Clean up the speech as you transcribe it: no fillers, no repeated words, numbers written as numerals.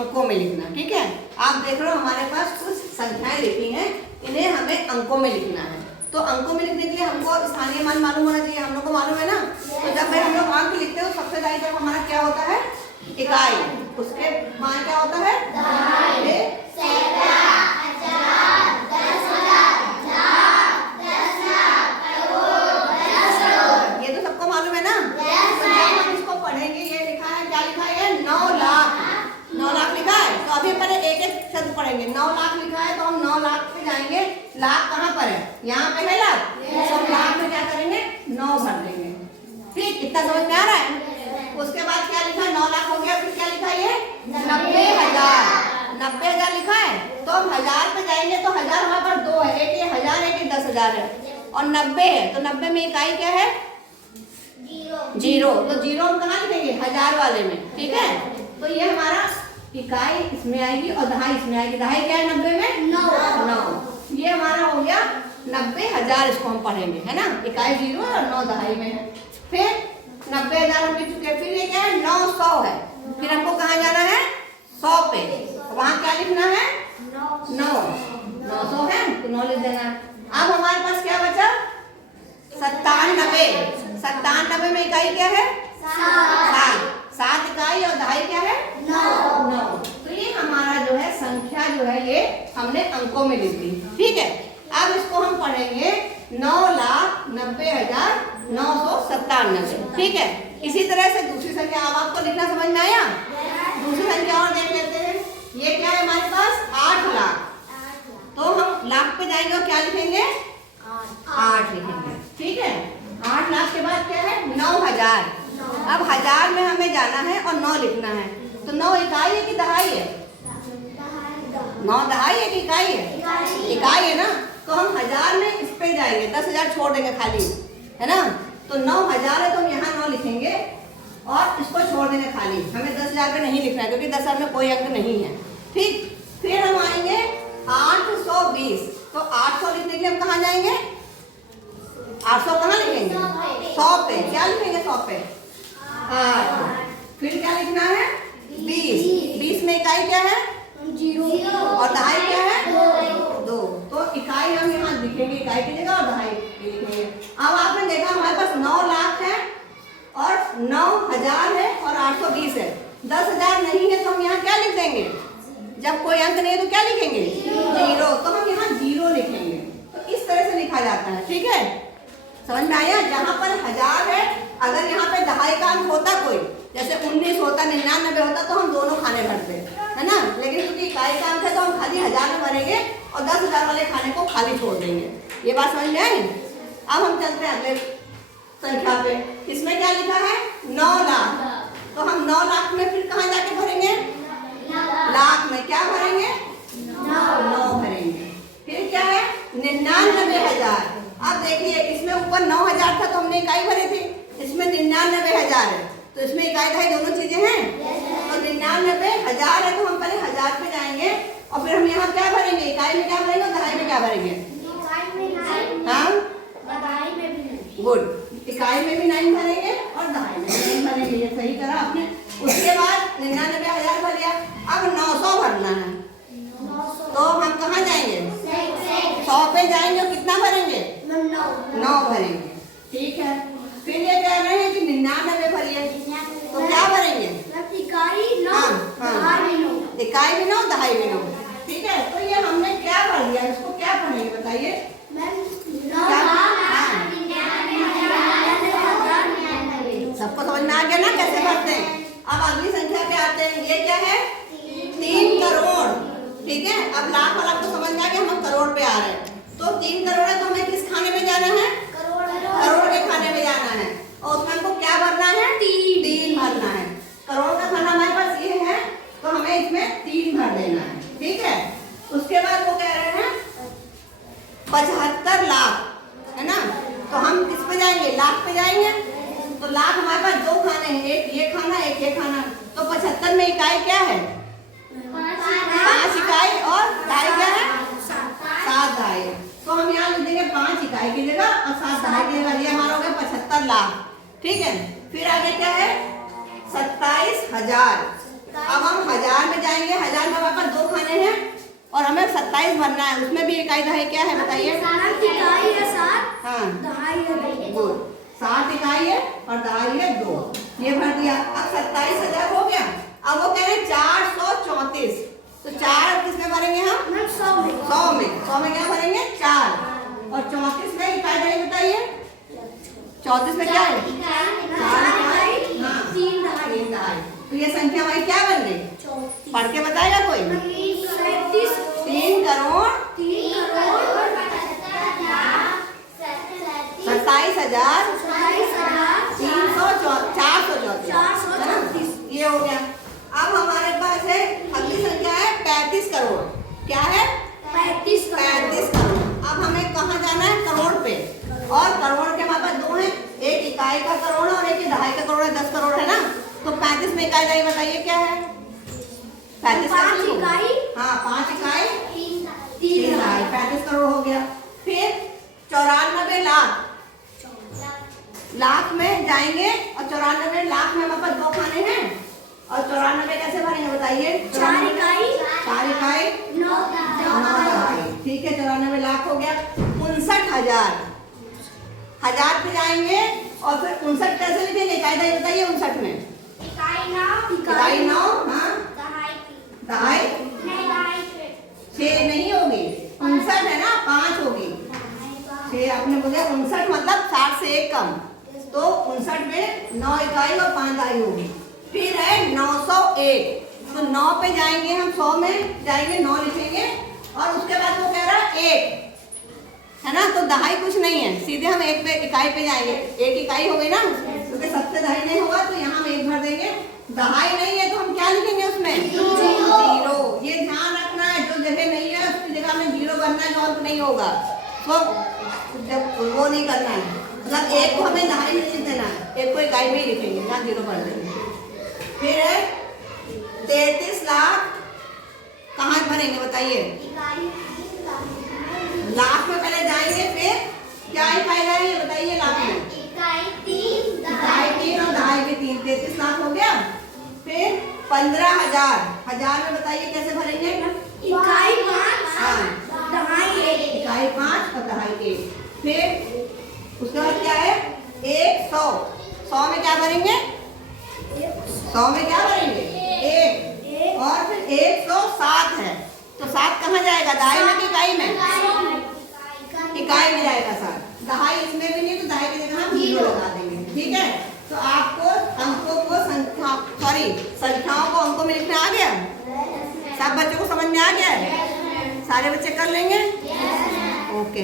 अंकों में लिखना। ठीक है, आप देख रहे हो हमारे पास कुछ संख्याएं लिखी हैं, इन्हें हमें अंकों में लिखना है। तो अंकों में लिखने के लिए हमको स्थानीय मान मालूम होना चाहिए, हम लोग को मालूम है ना। तो जब भाई हम लोग अंक लिखते हो सबसे पहले जब हमारा क्या होता है इकाई, उसके बाद क्या होता है दहाई, सैकड़ा, हजार, 10,000, लाख, 10 लाख, करोड़, 10 करोड़, ये तो सबको मालूम है ना। तो जब हम इसको पढ़ेंगे, ये लिखा है, क्या लिखा है 9 लाख, 9 लाख लिखा है। तो अभी अपन एक एक शब्द पढ़ेंगे। 9 लाख लिखा है तो हम 9 लाख पे जाएंगे। लाख कहाँ पर है, यहाँ पे है लाख, तो हम लाख में क्या करेंगे 9 भर देंगे। ठीक, इतना समझ में आ रहा है। उसके बाद क्या लिखा है 9 लाख हो गया, फिर क्या लिखा है ये 90,000, 90,000 लिखा है। तो हम 1000 पे जाएंगे तो 1000 हमारे पास दो है, एक ये 1000 है, एक 10,000 है, और 90 है। तो 90 में इकाई क्या है जीरो। तो जीरो हम कहाँ लिखेंगे 1000 वाले में। ठीक है, तो ये हमारा इकाई इसमें आएगी और दहाई इसमें आएगी। दहाई क्या है 90 में 9। ये हमारा हो गया 90,000, इसको हम पढ़ेंगे है ना। इकाई 0 और 9 दहाई में है। फिर 90,000 हम लिख चुके। फिर ये क्या है 900 है। फिर हमको कहाँ जाना है 100 पे, वहां क्या लिखना है 900 है तो 9 लिख देना। अब हमारे पास क्या बचा 97। 97 में इकाई क्या है 7 इकाई और दहाई क्या है 9। तो ये हमारा जो है संख्या जो है ये हमने अंकों में लिख दी। ठीक है, अब इसको हम पढ़ेंगे 9,90,997। ठीक है, इसी तरह से दूसरी संख्या। अब आपको लिखना समझ में आया। दूसरी संख्या और देख लेते हैं। ये क्या है हमारे पास 8 लाख। तो हम लाख पे जाएंगे और क्या लिखेंगे 8 लिखेंगे। ठीक है, 8 लाख के बाद क्या है 9,000। अब 1000 में हमें जाना है और 9 लिखना है। तो 9 इकाई है कि दहाई है 9 दहाई है कि इकाई है इकाई है ना। तो हम 1000 में इस पे जाएंगे, 10,000 छोड़ देंगे खाली है ना। तो 9,000 है तो हम यहाँ 9 लिखेंगे और इसको छोड़ देंगे खाली। हमें 10,000 पे नहीं लिखना है क्योंकि 10,000 में कोई अंक नहीं है। ठीक, फिर हम आएंगे 820। तो 800 लिखने के लिए हम कहाँ जाएंगे 800 कहाँ लिखेंगे 100 पे। क्या लिखेंगे 100 पे 8। फिर क्या लिखना है 20 में इकाई क्या है 0 और दहाई क्या है 2। तो इकाई हम यहाँ लिखेंगे इकाई की जगह और दहाई लिखेंगे। अब आपने देखा हमारे पास 9 लाख है और 9,000 है और 820 है। 10,000 नहीं है तो हम यहाँ क्या लिख देंगे, जब कोई अंक नहीं है तो क्या लिखेंगे 0। तो हम यहाँ 0 लिखेंगे। तो इस तरह से लिखा जाता है। ठीक है, समझ में आया। जहाँ पर 1000 है, अगर यहाँ पे दहाई का अंक होता कोई, जैसे 19 होता 99 होता तो हम दोनों खाने भरते है ना। लेकिन क्योंकि इकाई का अंक है तो हम खाली 1000 में भरेंगे और 10,000 वाले खाने को खाली छोड़ देंगे। ये बात समझ में आई। अब हम चलते हैं अगले संख्या पे। इसमें क्या लिखा है 9 लाख। तो हम 9 लाख में फिर कहाँ जाके भरेंगे लाख में। क्या भरेंगे 9 भरेंगे। फिर क्या है 99,000। अब देखिए इसमें ऊपर 9,000 था तो हमने इकाई भरे थे, इसमें 99,000 है तो इसमें इकाई दहाई दोनों चीजें हैं। तो 99,000 है तो हम पहले 1000 पे जाएंगे और फिर हम यहाँ क्या भरेंगे इकाई में क्या भरेंगे और दहाई में क्या भरेंगे हाँ गुड। इकाई में भी 9 भरेंगे और दहाई में भी 9 भरेंगे। ये सही करा आपने। उसके बाद 99,000 भर लिया। अब 900 भरना है तो हम कहाँ जाएंगे 100 पे जाएंगे और कितना भरेंगे 9 भरेंगे। ठीक है, फिर ये कह रहे हैं कि 99 भरिए तो क्या भरेंगे इकाई भी 9 दहाई भी 9। ठीक है, तो ये हमने क्या भर दिया, इसको क्या पढ़ेंगे बताइए। सबको समझ में आ गया ना कैसे भरते हैं। अब अगली संख्या पे आते हैं। ये क्या है 3 करोड़। ठीक है, अब लाख वाला आपको समझ में आ गया, हम करोड़ पे आ रहे हैं। तो 3 करोड़ है तो हमें किस खाने में जाना है करोड़ के खाने में जाना है और उसमें हमको क्या भरना है 3 भरना है। करोड़ का खाना हमारे पास ये है तो हमें इसमें 3 भर देना है। ठीक है, उसके बाद वो कह रहे हैं 75 लाख है ना। तो हम किस पे जाएंगे लाख पे जाएंगे। तो लाख हमारे पास 2 खाने हैं, एक ये खाना एक ये खाना। तो 75 में इकाई क्या है 5 इकाई और दहाई क्या है 7 दहाई। तो हम यहाँ लिख देंगे 5 इकाई की जगह और 7 दहाई की जगह। ये हमारा हो गया 75 लाख। ठीक है, फिर आगे क्या है 27,000। अब हम 1000 में जाएंगे, और हमें 27 भरना है, उसमें भी इकाई दहाई क्या है बताइए? इकाई है 7, हाँ दहाई है 2। 7 इकाई है और दहाई है 2, ये भर दिया। अब 27,000 हो गया। अब वो कह रहे हैं 434, तो 4 किसमें भरेंगे हम? 100 में। 100 में क्या भरेंगे? 4। और 34 में इकाई दहाई बताइए? 34 में क्या है? 4 इकाई, हाँ 3 दहाई। तो ये संख्या हमारी क्या बन गई? पढ़ के बताएगा कोई? 3 करोड़ 27,434। ये हो गया। अब हमारे पास है अगली संख्या है 35 करोड़। क्या है? 35 करोड़। अब हमें कहाँ जाना है? करोड़ पे। और करोड़ के हमारे पास दो हैं, एक इकाई का करोड़ है और एक दहाई का करोड़ है, 10 करोड़ है ना। तो 35 में इकाई दहाई बताइए क्या है? 5 इकाई, हाँ 5 इकाई 3 दहाई, 35 करोड़ हो गया। फिर 94 लाख, लाख में जाएंगे और 94 लाख में हमारे पास 2 खाने हैं और 94 कैसे भरेंगे बताइए? 4 इकाई 9 दहाई। ठीक है, 94 लाख हो गया। 59,000, 1000 पे जाएंगे और फिर 59 कैसे लिखेंगे? इकाई दहाई बताइए 59 में? इकाई 9, हाँ दहाई 6 नहीं होगी, 59 है ना, 5 होगी। 6 आपने बोला 59 मतलब 60 से 1 कम, तो 59 में 9 इकाई और 5 दहाई होगी। फिर है 901, तो 9 पे जाएंगे हम, 100 में जाएंगे 9 लिखेंगे और उसके बाद वो कह रहा है 1 है ना, तो दहाई कुछ नहीं है, सीधे हम 1 पे इकाई पे जाएंगे। 1 इकाई हो गई ना, क्योंकि सबसे दहाई नहीं होगा तो यहाँ हम 1 भर देंगे। दहाई नहीं है तो हम क्या लिखेंगे उसमें? 0। ये ध्यान रखना है, जो जगह नहीं है उसकी जगह में 0 भरना है, जो नहीं होगा तो जब वो नहीं करना है। मतलब 1 को हमें दहाई में लिख देना है, 1 को इकाई में ही लिखेंगे, यहाँ 0 भर देंगे। फिर है 33 लाख, कहाँ भरेंगे बताइए? लाख में पहले जाएंगे, फिर क्या इकाई है बताइए? लाख में इकाई 3 और दहाई भी 3, 33 लाख हो गया। फिर 15,000, 1000 में बताइए कैसे भरेंगे? इकाई 5, हाँ दहाई 1। इकाई 5 और दहाई 1। फिर उसके बाद क्या है? 100, 100 में क्या भरेंगे? 100 में क्या भरेंगे? 1। और फिर 107 है, तो 7 कहाँ जाएगा? दहाई में कि इकाई में? इकाई में जाएगा 7। दहाई इसमें भी नहीं, तो दहाई की जगह हम 0 लगा देंगे। ठीक है, तो आपको अंकों को संख्याओं को अंकों में लिखना आ गया? सब बच्चों को समझ में आ गया है? सारे बच्चे कर लेंगे? ओके।